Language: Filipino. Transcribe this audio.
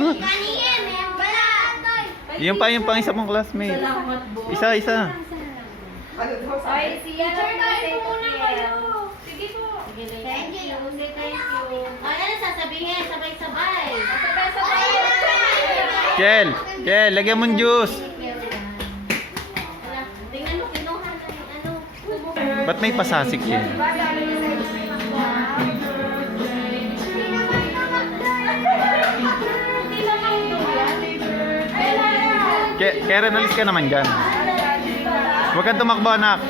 Kaningin, balat. Yung pang isa mong classmate. Isa. Ay, siya Teacher, na kain po muna kayo. Sige po. Thank you. Thank you. Ano sasabihin? Sabay-sabay. Sabay-sabay. Kel, lagyan mong juice. Tingnan mo, kinuha na yung ano. Ba't may pasasik yan? Karen, alis ka naman dyan. Huwag kang tumakbo, anak.